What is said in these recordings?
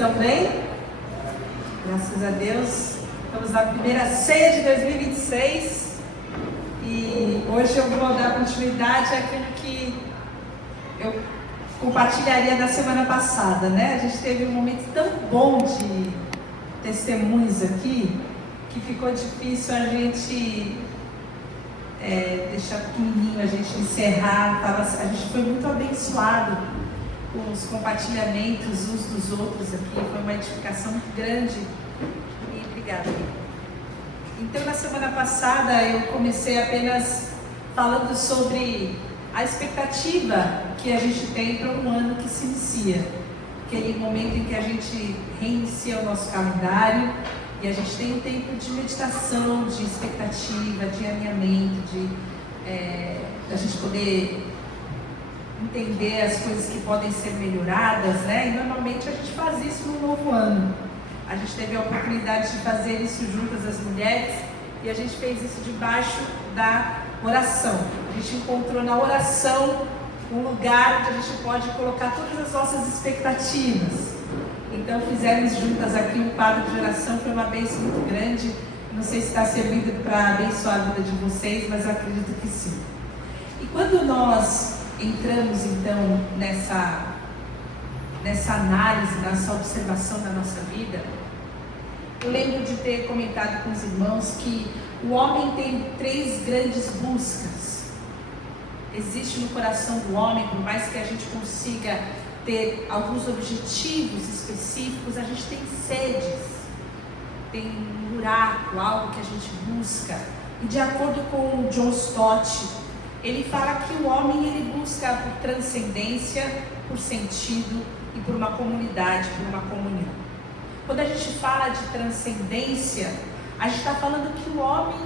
estão bem? Graças a Deus. Estamos na primeira ceia de 2026 e hoje eu vou dar continuidade àquilo que eu compartilharia da semana passada, né? A gente teve um momento tão bom de testemunhos aqui que ficou difícil a gente deixar pequenininho, a gente encerrar. A gente foi muito abençoado com os compartilhamentos uns dos outros aqui, foi uma edificação muito grande. E obrigada. Então, na semana passada eu comecei apenas falando sobre a expectativa que a gente tem para um ano que se inicia, aquele momento em que a gente reinicia o nosso calendário e a gente tem um tempo de meditação, de expectativa, de alinhamento, de a gente poder entender as coisas que podem ser melhoradas, né? E normalmente a gente faz isso no novo ano. A gente teve a oportunidade de fazer isso juntas, as mulheres, e a gente fez isso debaixo da oração. A gente encontrou na oração um lugar onde a gente pode colocar todas as nossas expectativas. Então fizemos juntas aqui um quadro de oração, foi uma bênção muito grande. Não sei se está servindo para abençoar a vida de vocês, mas eu acredito que sim. E quando nós entramos então nessa análise, nessa observação da nossa vida, eu lembro de ter comentado com os irmãos que o homem tem 3 grandes buscas. Existe no coração do homem, por mais que a gente consiga ter alguns objetivos específicos, a gente tem sedes, tem um buraco, algo que a gente busca. E de acordo com o John Stott, ele fala que o homem ele busca por transcendência, por sentido e por uma comunidade, por uma comunhão. Quando a gente fala de transcendência, a gente está falando que o homem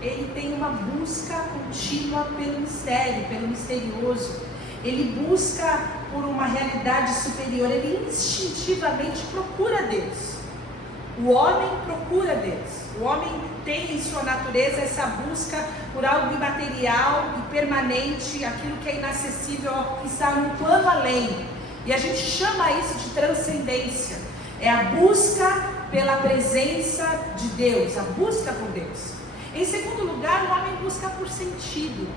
ele tem uma busca contínua pelo mistério, pelo misterioso. Ele busca por uma realidade superior, ele instintivamente procura Deus. O homem procura Deus. O homem tem em sua natureza essa busca por algo imaterial e permanente, aquilo que é inacessível, que está no plano além. E a gente chama isso de transcendência. É a busca pela presença de Deus, a busca por Deus. Em segundo lugar, o homem busca por sentido.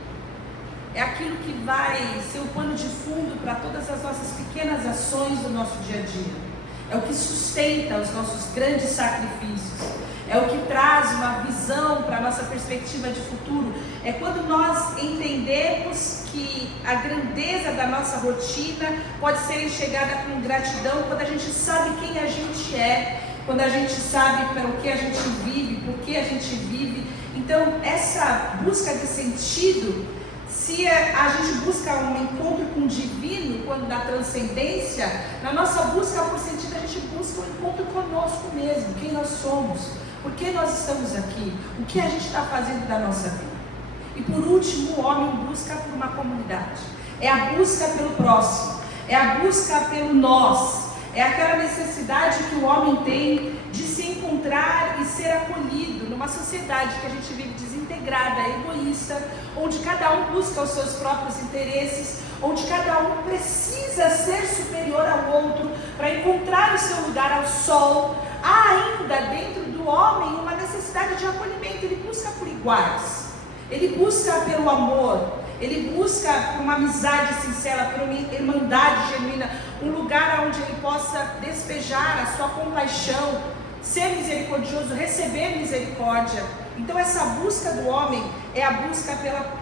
É aquilo que vai ser o pano de fundo para todas as nossas pequenas ações do nosso dia a dia. É o que sustenta os nossos grandes sacrifícios. É o que traz uma visão para a nossa perspectiva de futuro. É quando nós entendemos que a grandeza da nossa rotina pode ser enxergada com gratidão quando a gente sabe quem a gente é, quando a gente sabe para o que a gente vive, por que a gente vive. Então, essa busca de sentido, se a gente busca um encontro com o divino, quando da transcendência, na nossa busca por sentido, a gente busca um encontro conosco mesmo, quem nós somos, por que nós estamos aqui, o que a gente está fazendo da nossa vida. E por último, o homem busca por uma comunidade, é a busca pelo próximo, é a busca pelo nós, é aquela necessidade que o homem tem de se encontrar e ser acolhido numa sociedade que a gente vive desintegrada, egoísta, onde cada um busca os seus próprios interesses, onde cada um precisa ser superior ao outro para encontrar o seu lugar ao sol. Há ainda dentro do homem uma necessidade de acolhimento, ele busca por iguais, ele busca pelo amor, ele busca por uma amizade sincera, por uma irmandade genuína, um lugar onde ele possa despejar a sua compaixão, ser misericordioso, receber misericórdia. Então essa busca do homem é a busca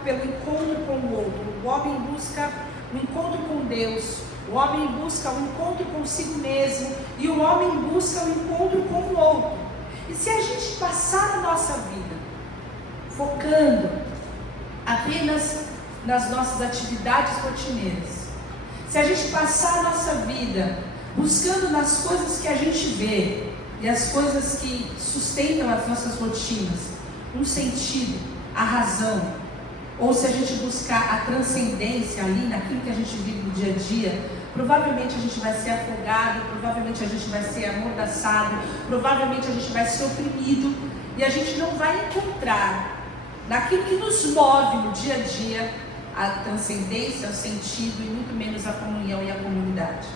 pelo encontro com o outro. O homem busca o encontro com Deus, o homem busca o encontro consigo mesmo e o homem busca o encontro com o outro. E se a gente passar a nossa vida focando apenas nas nossas atividades rotineiras, se a gente passar a nossa vida buscando nas coisas que a gente vê e as coisas que sustentam as nossas rotinas, um sentido, a razão, ou se a gente buscar a transcendência ali naquilo que a gente vive no dia a dia, provavelmente a gente vai ser afogado, provavelmente a gente vai ser amordaçado, provavelmente a gente vai ser oprimido e a gente não vai encontrar naquilo que nos move no dia a dia a transcendência, o sentido e muito menos a comunhão e a comunidade.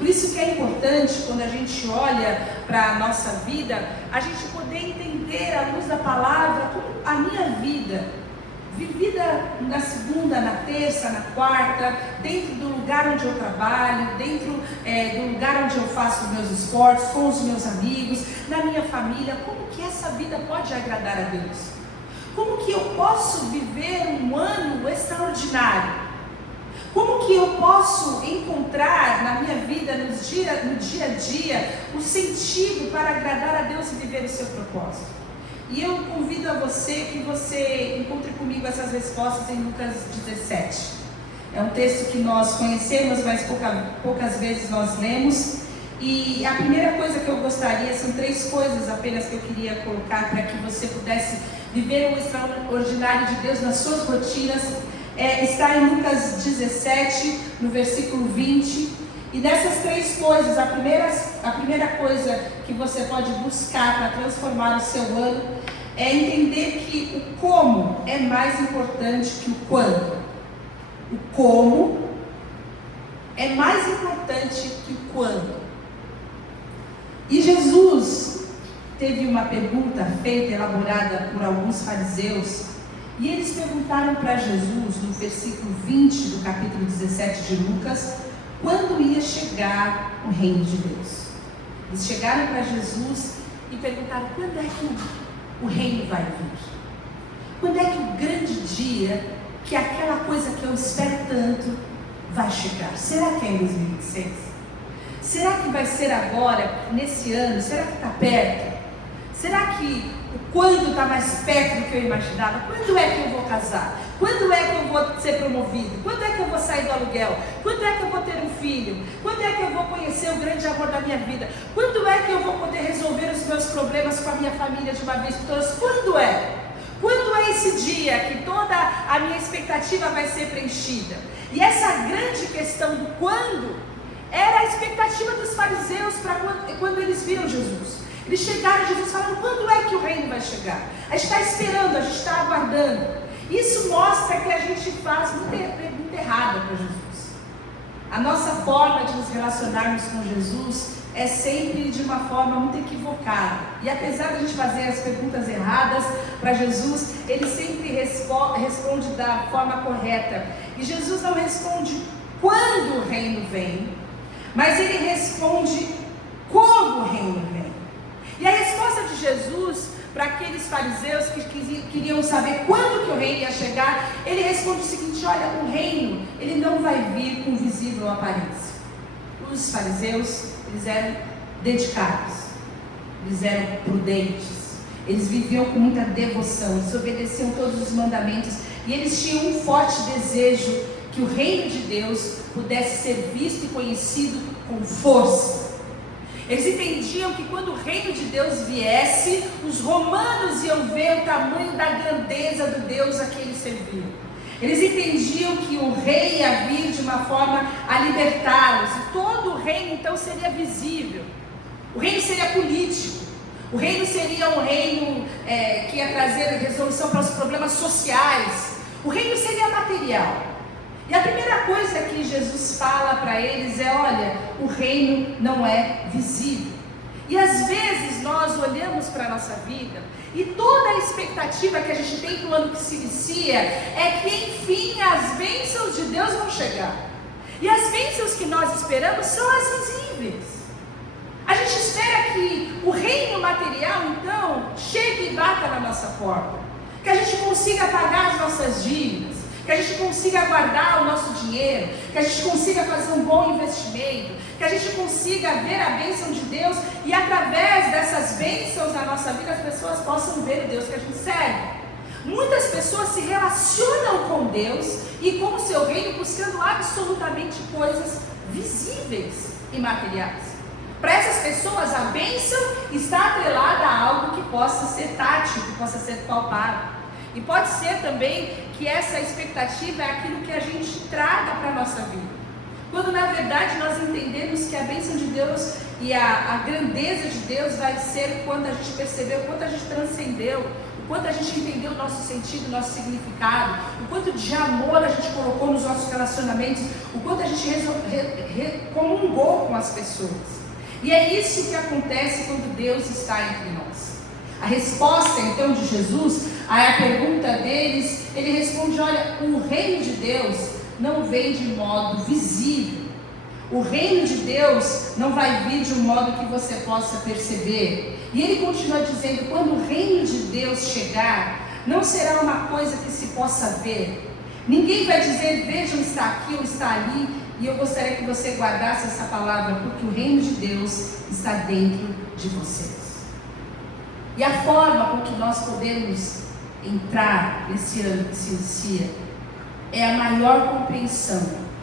Por isso que é importante, quando a gente olha para a nossa vida, a gente poder entender à luz da palavra como a minha vida, vivida na segunda, na terça, na quarta, dentro do lugar onde eu trabalho, dentro do lugar onde eu faço os meus esportes, com os meus amigos, na minha família, como que essa vida pode agradar a Deus? Como que eu posso viver um ano extraordinário? Como que eu posso encontrar na minha vida, no dia a dia, o sentido para agradar a Deus e viver o seu propósito? E eu convido a você que você encontre comigo essas respostas em Lucas 17. É um texto que nós conhecemos, mas poucas vezes nós lemos. E a primeira coisa que eu gostaria, são 3 coisas apenas que eu queria colocar para que você pudesse viver o extraordinário de Deus nas suas rotinas. Está em Lucas 17, no versículo 20. E dessas 3 coisas, a primeira coisa que você pode buscar para transformar o seu ano é entender que o como é mais importante que o quando. O como é mais importante que o quando. E Jesus teve uma pergunta feita, elaborada por alguns fariseus, e eles perguntaram para Jesus, no versículo 20 do capítulo 17 de Lucas, quando ia chegar o reino de Deus. Eles chegaram para Jesus e perguntaram, quando é que o reino vai vir? Quando é que o grande dia, que é aquela coisa que eu espero tanto, vai chegar? Será que é em 2026? Será que vai ser agora, nesse ano? Será que está perto? Será que o quando está mais perto do que eu imaginava? Quando é que eu vou casar? Quando é que eu vou ser promovido? Quando é que eu vou sair do aluguel? Quando é que eu vou ter um filho? Quando é que eu vou conhecer o grande amor da minha vida? Quando é que eu vou poder resolver os meus problemas com a minha família de uma vez por todas? Quando é? Quando é esse dia que toda a minha expectativa vai ser preenchida? E essa grande questão do quando era a expectativa dos fariseus para quando eles viram Jesus. Eles chegaram a Jesus falando, quando é que o reino vai chegar? A gente está esperando, a gente está aguardando. Isso mostra que a gente faz muita pergunta errada para Jesus. A nossa forma de nos relacionarmos com Jesus é sempre de uma forma muito equivocada. E apesar de a gente fazer as perguntas erradas para Jesus, ele sempre responde da forma correta. E Jesus não responde quando o reino vem, mas ele responde como o reino vem. E a resposta de Jesus para aqueles fariseus que queriam saber quando que o reino ia chegar, ele responde o seguinte, olha, o reino, ele não vai vir com visível aparência. Os fariseus, eles eram dedicados, eles eram prudentes, eles viviam com muita devoção, eles obedeciam todos os mandamentos, e eles tinham um forte desejo que o reino de Deus pudesse ser visto e conhecido com força. Eles entendiam que quando o reino de Deus viesse, os romanos iam ver o tamanho da grandeza do Deus a quem eles serviam. Eles entendiam que o rei ia vir de uma forma a libertá-los, e todo o reino então seria visível. O reino seria político, o reino seria um reino que ia trazer resolução para os problemas sociais, o reino seria material. E a primeira coisa que Jesus fala para eles é, olha, o reino não é visível. E às vezes nós olhamos para a nossa vida e toda a expectativa que a gente tem para o ano que se inicia é que enfim as bênçãos de Deus vão chegar. E as bênçãos que nós esperamos são as visíveis. A gente espera que o reino material então chegue e bata na nossa porta, que a gente consiga pagar as nossas dívidas, que a gente consiga guardar o nosso dinheiro, que a gente consiga fazer um bom investimento, que a gente consiga ver a bênção de Deus e através dessas bênçãos na nossa vida as pessoas possam ver o Deus que a gente serve. Muitas pessoas se relacionam com Deus e com o seu reino buscando absolutamente coisas visíveis e materiais. Para essas pessoas a bênção está atrelada a algo que possa ser tátil, que possa ser palpável. E pode ser também que essa expectativa é aquilo que a gente traga para a nossa vida. Quando na verdade nós entendemos que a bênção de Deus e a grandeza de Deus vai ser quando a gente percebeu, o quanto a gente transcendeu, o quanto a gente entendeu o nosso sentido, o nosso significado, o quanto de amor a gente colocou nos nossos relacionamentos, o quanto a gente comungou com as pessoas. E é isso que acontece quando Deus está entre nós. A resposta então de Jesus à pergunta deles, ele responde: olha, o reino de Deus não vem de modo visível. O reino de Deus não vai vir de um modo que você possa perceber. E ele continua dizendo: quando o reino de Deus chegar, não será uma coisa que se possa ver. Ninguém vai dizer: vejam, está aqui ou está ali. E eu gostaria que você guardasse essa palavra, porque o reino de Deus está dentro de vocês. E a forma com que nós podemos entrar nesse ano que se inicia é a maior compreensão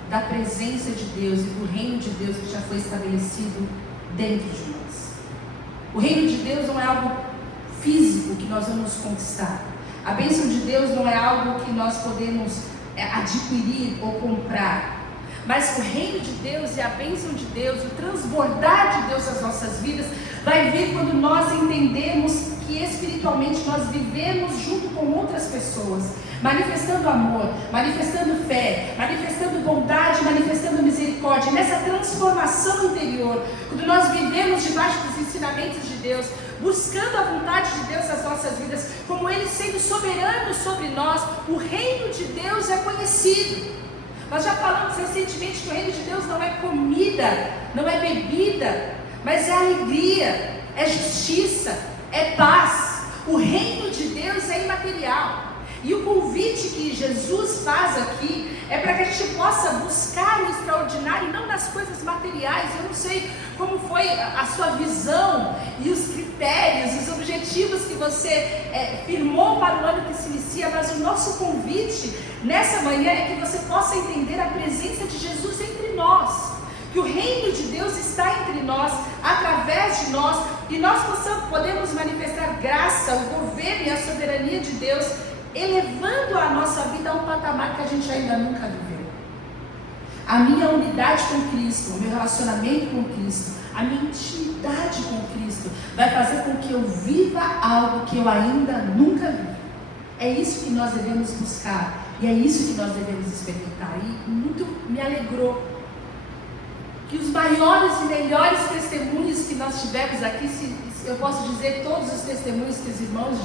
da presença de Deus e do reino de Deus que já foi estabelecido dentro de nós. O reino de Deus não é algo físico que nós vamos conquistar. A bênção de Deus não é algo que nós podemos adquirir ou comprar. Mas o reino de Deus e a bênção de Deus, o transbordar de Deus nas nossas vidas, vai vir quando nós entendemos que espiritualmente nós vivemos junto com outras pessoas, manifestando amor, manifestando fé, manifestando bondade, manifestando misericórdia. Nessa transformação interior, quando nós vivemos debaixo dos ensinamentos de Deus, buscando a vontade de Deus nas nossas vidas, como Ele sendo soberano sobre nós, o reino de Deus é conhecido. Nós já falamos recentemente que o reino de Deus não é comida, não é bebida, mas é alegria, é justiça, é paz. O reino de Deus é imaterial. E o convite que Jesus faz aqui é para que a gente possa buscar o extraordinário, não nas coisas materiais. Eu não sei como foi a sua visão e os critérios, os objetivos que você firmou para o ano que se inicia, mas o nosso convite nessa manhã é que você possa entender a presença de Jesus entre nós, que o reino de Deus está entre nós, através de nós, e nós podemos manifestar graça, o governo e a soberania de Deus, elevando a nossa vida a um patamar que a gente ainda nunca viveu. A minha unidade com Cristo, o meu relacionamento com Cristo, a minha intimidade com Cristo vai fazer com que eu viva algo que eu ainda nunca vi. É isso que nós devemos buscar e é isso que nós devemos experimentar. E muito me alegrou que os maiores e melhores testemunhos que nós tivemos aqui, se eu posso dizer todos os testemunhos que os irmãos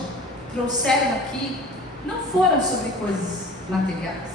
trouxeram aqui, não foram sobre coisas materiais,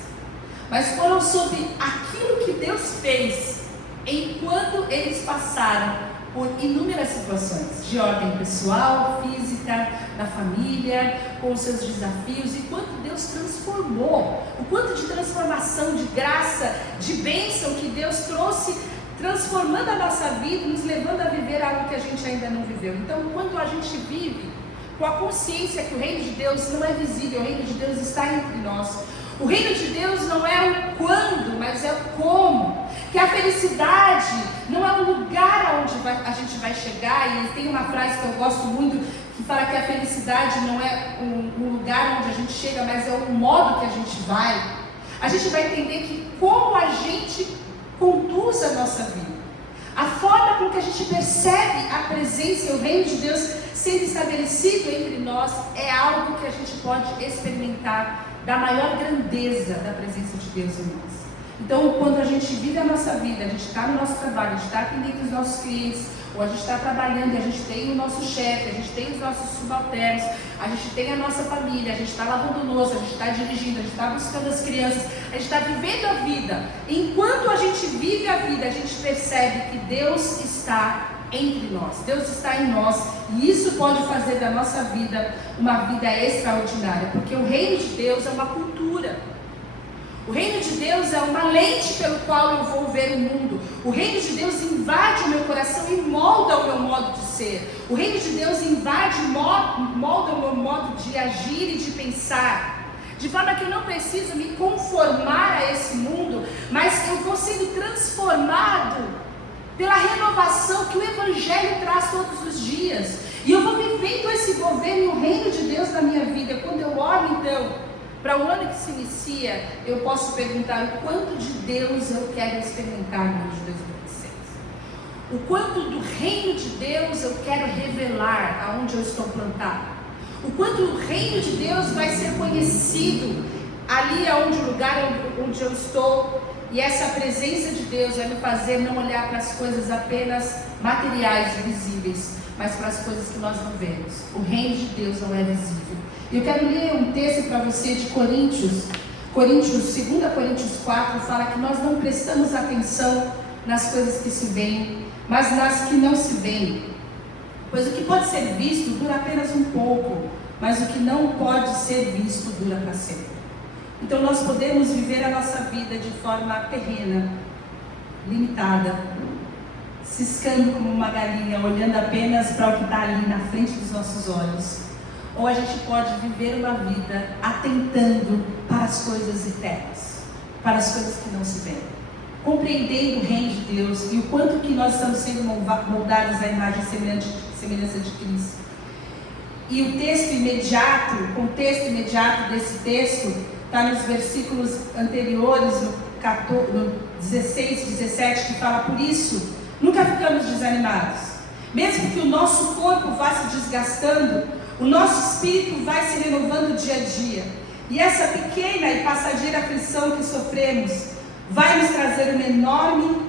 mas foram sobre aquilo que Deus fez enquanto eles passaram por inúmeras situações de ordem pessoal, física, na família, com os seus desafios, e quanto Deus transformou, o quanto de transformação, de graça, de bênção que Deus trouxe, transformando a nossa vida, nos levando a viver algo que a gente ainda não viveu. Então, quando a gente vive com a consciência que o reino de Deus não é visível, o reino de Deus está entre nós. O reino de Deus não é o quando, mas é o como. Que a felicidade não é um lugar aonde a gente vai chegar. E tem uma frase que eu gosto muito, que fala que a felicidade não é um lugar onde a gente chega, mas é o modo que a gente vai. A gente vai entender que como a gente conduz a nossa vida, a forma com que a gente percebe a presença e o reino de Deus sendo estabelecido entre nós é algo que a gente pode experimentar da maior grandeza da presença de Deus em nós. Então, quando a gente vive a nossa vida, a gente está no nosso trabalho, a gente está atendendo os nossos clientes, ou a gente está trabalhando e a gente tem o nosso chefe, a gente tem os nossos subalternos, a gente tem a nossa família, a gente está lavando louça, a gente está dirigindo, a gente está buscando as crianças, a gente está vivendo a vida. Enquanto a gente vive a vida, a gente percebe que Deus está entre nós, Deus está em nós, e isso pode fazer da nossa vida uma vida extraordinária, porque o reino de Deus é uma cultura. O reino de Deus é uma lente pelo qual eu vou ver o mundo. O reino de Deus invade o meu coração e molda o meu modo de ser. O reino de Deus invade e molda o meu modo de agir e de pensar. De forma que eu não preciso me conformar a esse mundo, mas eu vou sendo transformado pela renovação que o Evangelho traz todos os dias. E eu vou vivendo esse governo e o reino de Deus na minha vida. Quando eu olho então para o ano que se inicia, eu posso perguntar o quanto de Deus eu quero experimentar no ano de 2026. O quanto do reino de Deus eu quero revelar aonde eu estou plantado. O quanto o reino de Deus vai ser conhecido ali aonde o lugar onde eu estou E essa presença de Deus vai me fazer não olhar para as coisas apenas materiais e visíveis, mas para as coisas que nós não vemos. O reino de Deus não é visível. Eu quero ler um texto para você de Coríntios. 2 Coríntios 4 fala que nós não prestamos atenção nas coisas que se veem, mas nas que não se veem. Pois o que pode ser visto dura apenas um pouco, mas o que não pode ser visto dura para sempre. Então nós podemos viver a nossa vida de forma terrena, limitada, ciscando como uma galinha, olhando apenas para o que está ali na frente dos nossos olhos. Ou a gente pode viver uma vida atentando para as coisas eternas, para as coisas que não se veem, compreendendo o reino de Deus e o quanto que nós estamos sendo moldados à imagem e semelhança de Cristo. E o contexto imediato desse texto está nos versículos anteriores, no 16, 17, que fala: por isso, nunca ficamos desanimados. Mesmo que o nosso corpo vá se desgastando, o nosso espírito vai se renovando dia a dia. E essa pequena e passageira aflição que sofremos vai nos trazer uma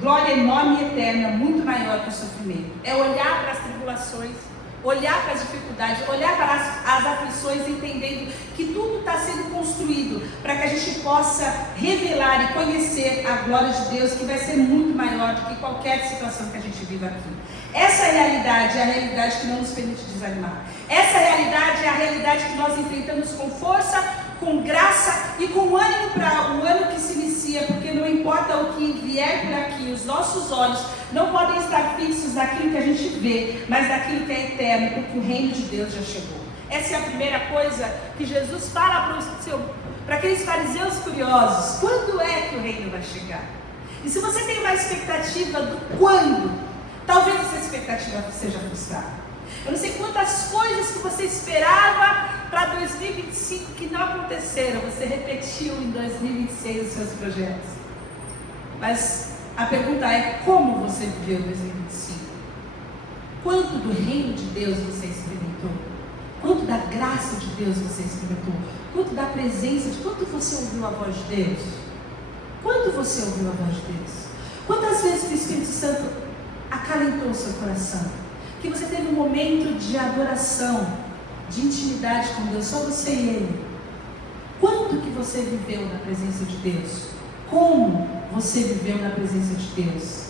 glória enorme e eterna, muito maior que o sofrimento. É olhar para as tribulações, olhar para as dificuldades, olhar para as aflições, entendendo que tudo está sendo construído para que a gente possa revelar e conhecer a glória de Deus, que vai ser muito maior do que qualquer situação que a gente viva aqui. Essa realidade é a realidade que não nos permite desanimar. Essa realidade é a realidade que nós enfrentamos com força, com graça e com ânimo para o ano que se inicia, porque não importa o que vier por aqui, os nossos olhos não podem estar fixos naquilo que a gente vê, mas naquilo que é eterno, porque o reino de Deus já chegou. Essa é a primeira coisa que Jesus fala para aqueles fariseus curiosos: quando é que o reino vai chegar? E se você tem uma expectativa do quando, talvez essa expectativa seja frustrada. Eu não sei quantas coisas que você esperava para 2025 que não aconteceram, você repetiu em 2026 os seus projetos. Mas a pergunta é: como você viveu 2025? Quanto do reino de Deus você experimentou? Quanto da graça de Deus você experimentou? Quanto da presença de... Quanto você ouviu a voz de Deus? Quanto você ouviu a voz de Deus? Quantas vezes o Espírito Santo acalentou o seu coração? Que você teve um momento de adoração, de intimidade com Deus, só você e Ele. Quanto que você viveu na presença de Deus? Como você viveu na presença de Deus?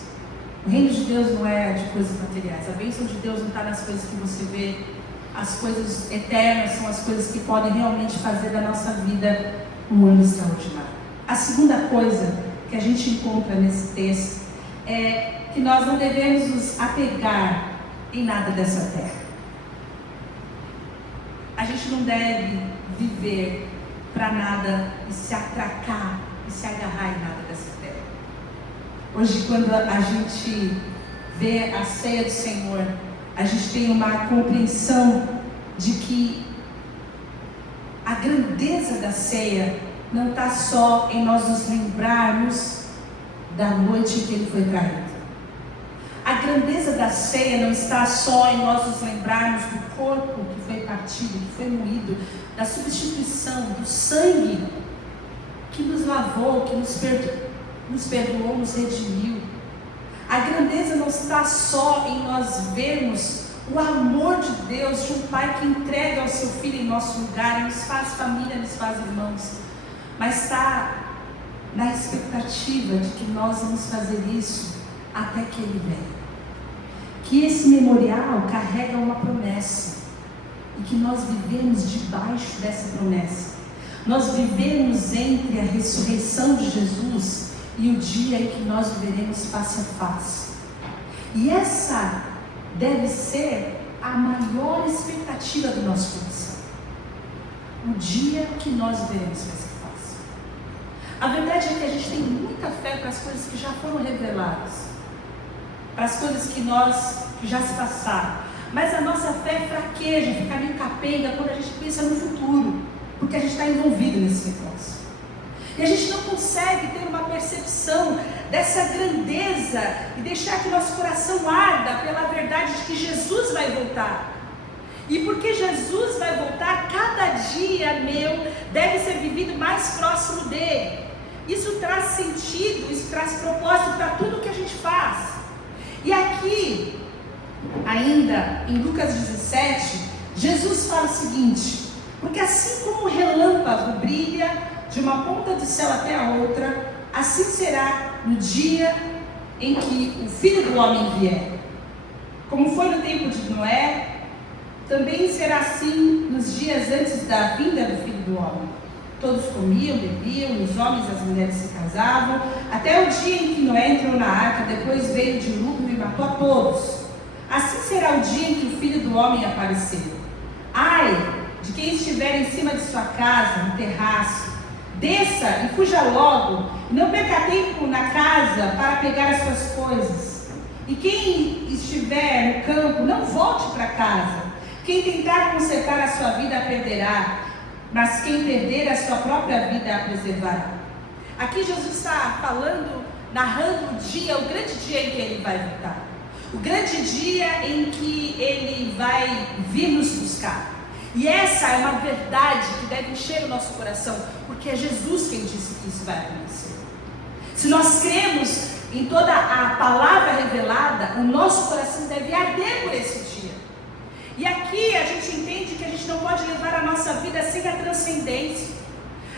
O reino de Deus não é de coisas materiais. A bênção de Deus não está nas coisas que você vê. As coisas eternas são as coisas que podem realmente fazer da nossa vida um ano extraordinário. A segunda coisa que a gente encontra nesse texto é que nós não devemos nos apegar em nada dessa terra. A gente não deve viver para nada e se atracar e se agarrar em nada dessa terra. Hoje, quando a gente vê a ceia do Senhor, a gente tem uma compreensão de que a grandeza da ceia não está só em nós nos lembrarmos da noite em que Ele foi traído. A grandeza da ceia não está só em nós nos lembrarmos do corpo que foi partido, que foi moído, da substituição, do sangue que nos lavou, que nos perdoou, nos redimiu. A grandeza não está só em nós vermos o amor de Deus, de um Pai que entrega o seu Filho em nosso lugar, nos faz família, nos faz irmãos, mas está na expectativa de que nós vamos fazer isso até que Ele venha. Que esse memorial carrega uma promessa e que nós vivemos debaixo dessa promessa. Nós vivemos entre a ressurreição de Jesus e o dia em que nós viveremos face a face. E essa deve ser a maior expectativa do nosso coração. O dia que nós viveremos face a face. A verdade é que a gente tem muita fé para as coisas que já foram reveladas, para as coisas que já se passaram, mas a nossa fé fraqueja, fica meio capenga quando a gente pensa no futuro, porque a gente está envolvido nesse negócio, e a gente não consegue ter uma percepção dessa grandeza e deixar que nosso coração arda pela verdade de que Jesus vai voltar. E porque Jesus vai voltar, cada dia meu deve ser vivido mais próximo dele. Isso traz sentido, isso traz propósito para tudo que a gente faz. E aqui, ainda em Lucas 17, Jesus fala o seguinte: porque assim como o relâmpago brilha de uma ponta do céu até a outra, assim será no dia em que o Filho do Homem vier. Como foi no tempo de Noé, também será assim nos dias antes da vinda do Filho do Homem. Todos comiam, bebiam, os homens e as mulheres se casavam, até o dia em que Noé entrou na arca. Depois veio o dilúvio e matou a todos. Assim será o dia em que o Filho do Homem aparecer. Ai de quem estiver em cima de sua casa, no terraço, desça e fuja logo, não perca tempo na casa para pegar as suas coisas. E quem estiver no campo, não volte para casa. Quem tentar consertar a sua vida a perderá, mas quem perder a sua própria vida a preservará. Aqui Jesus está falando, narrando o dia, o grande dia em que Ele vai voltar. O grande dia em que Ele vai vir nos buscar. E essa é uma verdade que deve encher o nosso coração, porque é Jesus quem disse que isso vai acontecer. Se nós cremos em toda a palavra revelada, o nosso coração deve arder por esse dia. E aqui a gente entende que a gente não pode levar a nossa vida sem a transcendência.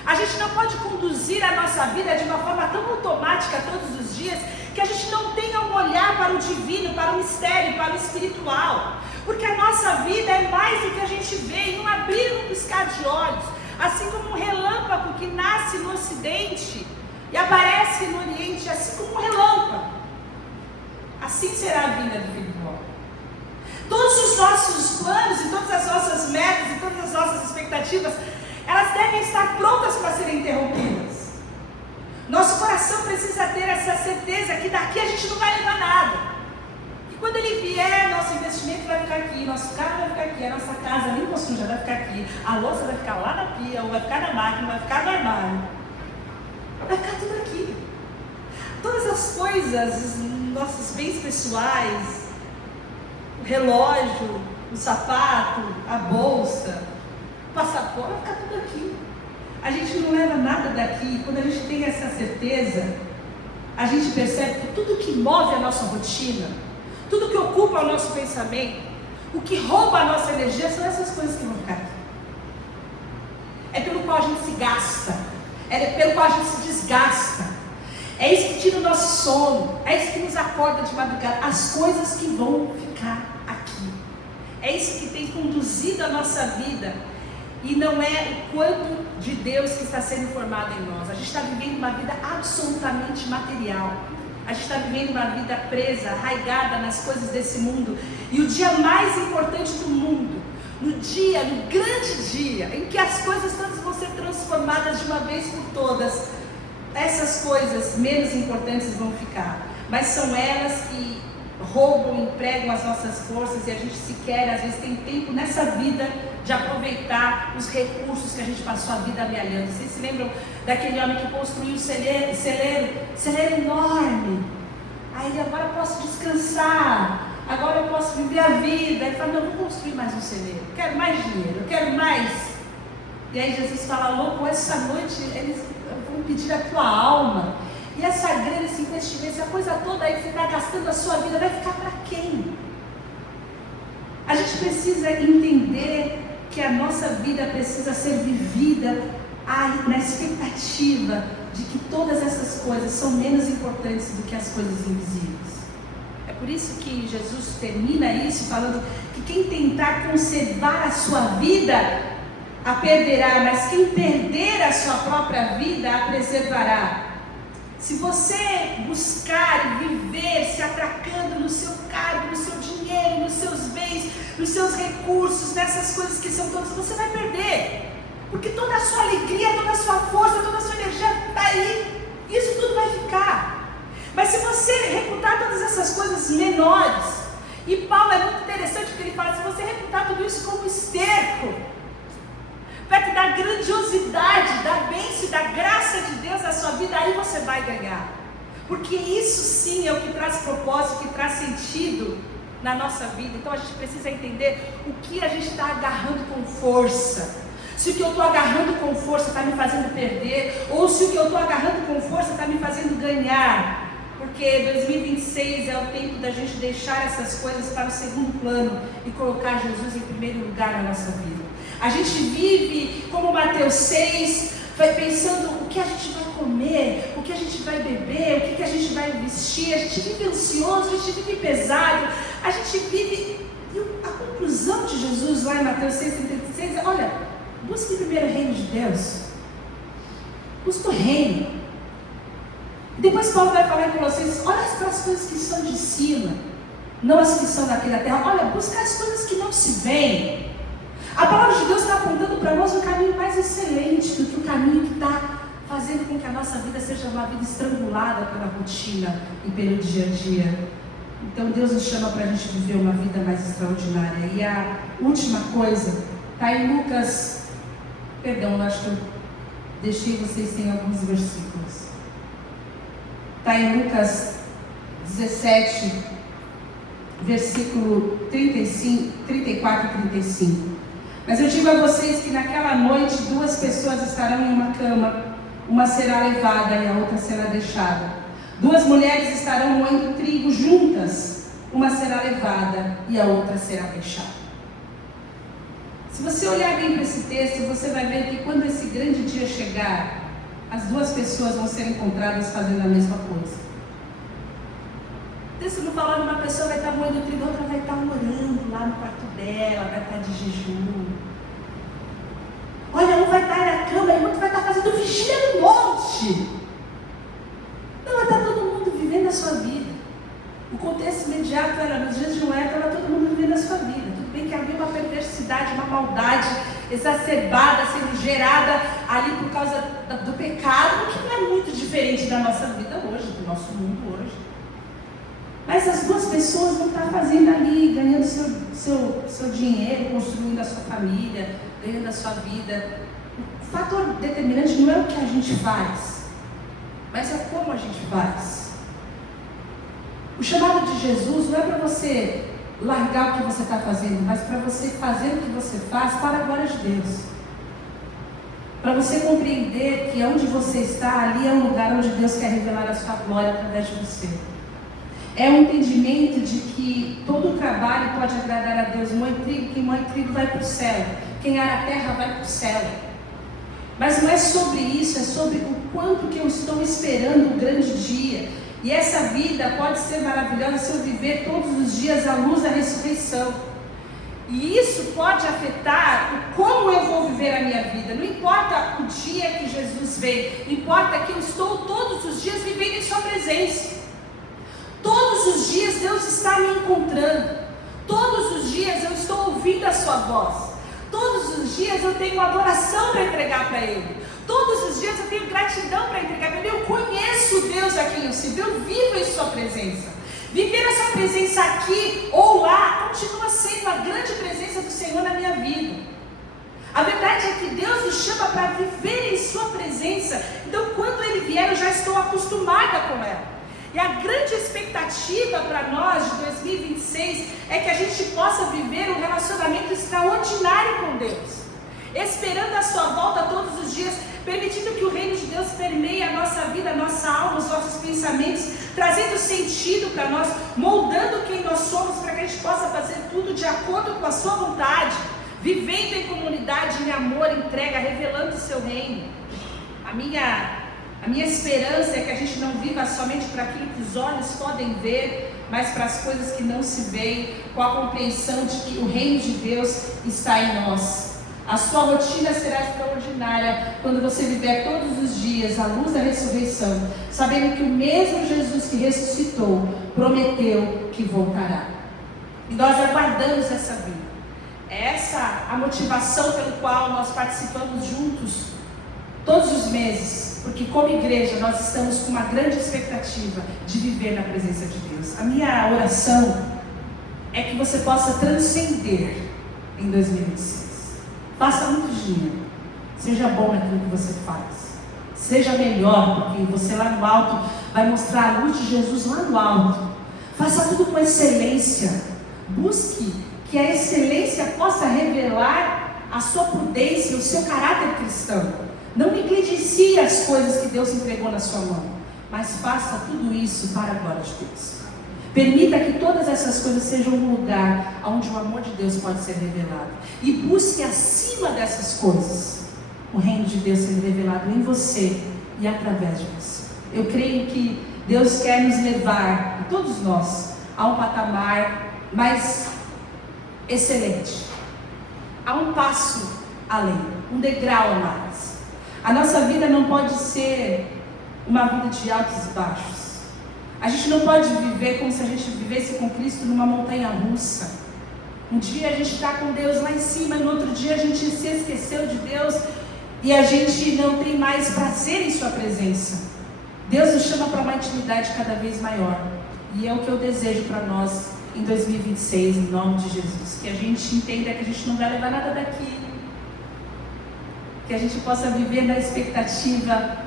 A gente não pode conduzir a nossa vida de uma forma tão automática todos os dias, que a gente não tenha um olhar para o divino, para o mistério, para o espiritual. Porque a nossa vida é mais do que a gente vê, em um abrir e um piscar de olhos. Assim como um relâmpago que nasce no ocidente e aparece no oriente, assim como um relâmpago. Assim será a vinda do Filho do Homem. Todos os nossos planos e todas as nossas metas e todas as nossas expectativas, elas devem estar prontas para serem interrompidas. Nosso coração precisa ter essa certeza que daqui a gente não vai levar nada. E quando Ele vier, nosso investimento vai ficar aqui, nosso carro vai ficar aqui, a nossa casa limpa ou suja vai ficar aqui, a louça vai ficar lá na pia, ou vai ficar na máquina, vai ficar no armário. Vai ficar tudo aqui. Todas as coisas, nossos bens pessoais, o relógio, o sapato, a bolsa, o passaporte, vai ficar tudo aqui. A gente não leva nada daqui. Quando a gente tem essa certeza, a gente percebe que tudo que move a nossa rotina, tudo que ocupa o nosso pensamento, o que rouba a nossa energia, são essas coisas que vão ficar aqui. É pelo qual a gente se gasta, é pelo qual a gente se desgasta, é isso que tira o nosso sono, é isso que nos acorda de madrugada, as coisas que vão ficar aqui. É isso que tem conduzido a nossa vida. E não é o quanto de Deus que está sendo formado em nós. A gente está vivendo uma vida absolutamente material. A gente está vivendo uma vida presa, arraigada nas coisas desse mundo. E o dia mais importante do mundo, no grande dia, em que as coisas todas vão ser transformadas de uma vez por todas, essas coisas menos importantes vão ficar. Mas são elas que roubam, empregam as nossas forças, e a gente sequer, às vezes, tem tempo nessa vida de aproveitar os recursos que a gente passou a vida amealhando. Vocês se lembram daquele homem que construiu um celeiro enorme? Aí ele: agora eu posso descansar, agora eu posso viver a vida. Ele fala: não, vou construir mais um celeiro, quero mais dinheiro, eu quero mais. E aí Jesus fala: louco, essa noite eles vão pedir a tua alma. E essa grana, esse investimento, essa coisa toda aí que você está gastando a sua vida, vai ficar para quem? A gente precisa entender que a nossa vida precisa ser vivida na expectativa de que todas essas coisas são menos importantes do que as coisas invisíveis. É por isso que Jesus termina isso falando que quem tentar conservar a sua vida a perderá, mas quem perder a sua própria vida a preservará. Se você buscar e viver se atracando no seu cargo, no seu dinheiro, nos seus bens, nos seus recursos, nessas coisas que são todas, você vai perder. Porque toda a sua alegria, toda a sua força, toda a sua energia está aí. Isso tudo vai ficar. Mas se você reputar todas essas coisas menores, e Paulo é muito interessante porque ele fala: se você reputar tudo isso como esterco, vai te dar grandiosidade, da bênção e da graça de Deus na sua vida, aí você vai ganhar. Porque isso sim é o que traz propósito, que traz sentido na nossa vida. Então a gente precisa entender o que a gente está agarrando com força. se o que eu estou agarrando com força está me fazendo perder, ou se o que eu estou agarrando com força está me fazendo ganhar. Porque 2026 é o tempo da gente deixar essas coisas para o segundo plano e colocar Jesus em primeiro lugar na nossa vida. A gente vive como Mateus 6, vai pensando o que a gente vai comer, o que a gente vai beber, o que a gente vai vestir. A gente vive ansioso, a gente vive pesado, a gente vive... E a conclusão de Jesus lá em Mateus 6,36 é: olha, busque primeiro o reino de Deus, busque o reino. Depois Paulo vai falar em Colossenses: olha para as coisas que são de cima, não as que são daqui da terra. Olha, busca as coisas que não se veem. A palavra de Deus está apontando para nós um caminho mais excelente do que o caminho que está fazendo com que a nossa vida seja uma vida estrangulada pela rotina e pelo dia a dia. Então Deus nos chama para a gente viver uma vida mais extraordinária. E a última coisa está em Lucas, perdão, acho que eu deixei vocês sem alguns versículos. Está em Lucas 17, versículo 34 e 35. Mas eu digo a vocês que naquela noite 2 pessoas estarão em uma cama, uma será levada e a outra será deixada. 2 mulheres estarão moendo trigo juntas, uma será levada e a outra será deixada. Se você olhar bem para esse texto, você vai ver que quando esse grande dia chegar, as 2 pessoas vão ser encontradas fazendo a mesma coisa. Deixa eu falar, uma pessoa vai estar moendo trigo, a outra vai estar orando lá no quarto dela, vai estar de jejum. Olha, um vai estar na cama e o outro vai estar fazendo vigília no monte. Não, vai estar todo mundo vivendo a sua vida. O contexto imediato era, nos dias de Noé, estava todo mundo vivendo a sua vida. Tudo bem que havia uma perversidade, uma maldade exacerbada, sendo gerada ali por causa do pecado, que não é muito diferente da nossa vida hoje, do nosso mundo hoje. Mas as 2 pessoas vão estar fazendo ali, ganhando seu dinheiro, construindo a sua família, ganhando a sua vida. O fator determinante não é o que a gente faz, mas é como a gente faz. O chamado de Jesus não é para você largar o que você está fazendo, mas para você fazer o que você faz para a glória de Deus. Para você compreender que onde você está, ali é um lugar onde Deus quer revelar a sua glória através de você. É um entendimento de que todo o trabalho pode agradar a Deus. Moe trigo, quem moe trigo vai para o céu, quem ara a terra vai para o céu. Mas não é sobre isso, é sobre o quanto que eu estou esperando o grande dia. E essa vida pode ser maravilhosa se eu viver todos os dias à luz da ressurreição. E isso pode afetar o como eu vou viver a minha vida. Não importa o dia que Jesus veio, importa que eu estou todos os dias vivendo em sua presença. Todos os dias Deus está me encontrando. Todos os dias eu estou ouvindo a sua voz. Todos os dias eu tenho adoração para entregar para Ele. Todos os dias eu tenho gratidão para entregar para Ele. Eu conheço Deus a quem eu sirvo, eu vivo em sua presença. Viver a sua presença aqui ou lá continua sendo a grande presença do Senhor na minha vida. A verdade é que Deus nos chama para viver em sua presença. Então quando Ele vier eu já estou acostumada com ela. E a grande expectativa para nós de 2026 é que a gente possa viver um relacionamento extraordinário com Deus, esperando a sua volta todos os dias, permitindo que o reino de Deus permeie a nossa vida, a nossa alma, os nossos pensamentos, trazendo sentido para nós, moldando quem nós somos, para que a gente possa fazer tudo de acordo com a sua vontade, vivendo em comunidade, em amor, entrega, revelando o seu reino. A minha esperança é que a gente não viva somente para aquilo que os olhos podem ver, mas para as coisas que não se veem, com a compreensão de que o reino de Deus está em nós. A sua rotina será extraordinária quando você viver todos os dias à luz da ressurreição, sabendo que o mesmo Jesus que ressuscitou prometeu que voltará. E nós aguardamos essa vida. É essa a motivação pelo qual nós participamos juntos todos os meses. Porque como igreja nós estamos com uma grande expectativa de viver na presença de Deus. A minha oração é que você possa transcender em 2026. Faça muito dinheiro, seja bom naquilo que você faz, seja melhor, porque você lá no alto vai mostrar a luz de Jesus lá no alto. Faça tudo com excelência, busque que a excelência possa revelar a sua prudência, o seu caráter cristão. Não negligencie as coisas que Deus entregou na sua mão, mas faça tudo isso para a glória de Deus. Permita que todas essas coisas sejam um lugar onde o amor de Deus pode ser revelado. E busque acima dessas coisas o reino de Deus sendo revelado em você e através de você. Eu creio que Deus quer nos levar, todos nós, a um patamar mais excelente, a um passo além, um degrau a mais. A nossa vida não pode ser uma vida de altos e baixos. A gente não pode viver como se a gente vivesse com Cristo numa montanha russa. Um dia a gente está com Deus lá em cima, e no outro dia a gente se esqueceu de Deus e a gente não tem mais prazer em sua presença. Deus nos chama para uma intimidade cada vez maior, e é o que eu desejo para nós em 2026, em nome de Jesus. Que a gente entenda que a gente não vai levar nada daqui, que a gente possa viver na expectativa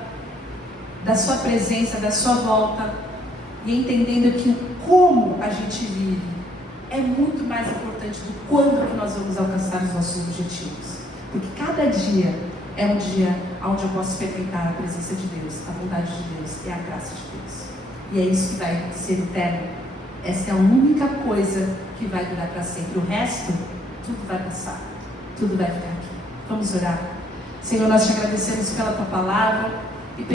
da sua presença, da sua volta, e entendendo que como a gente vive é muito mais importante do quando que nós vamos alcançar os nossos objetivos. Porque cada dia é um dia onde eu posso experimentar a presença de Deus, a bondade de Deus e a graça de Deus. E é isso que vai ser eterno. Essa é a única coisa que vai durar para sempre. O resto, tudo vai passar, tudo vai ficar aqui. Vamos orar. Senhor, nós te agradecemos pela tua palavra.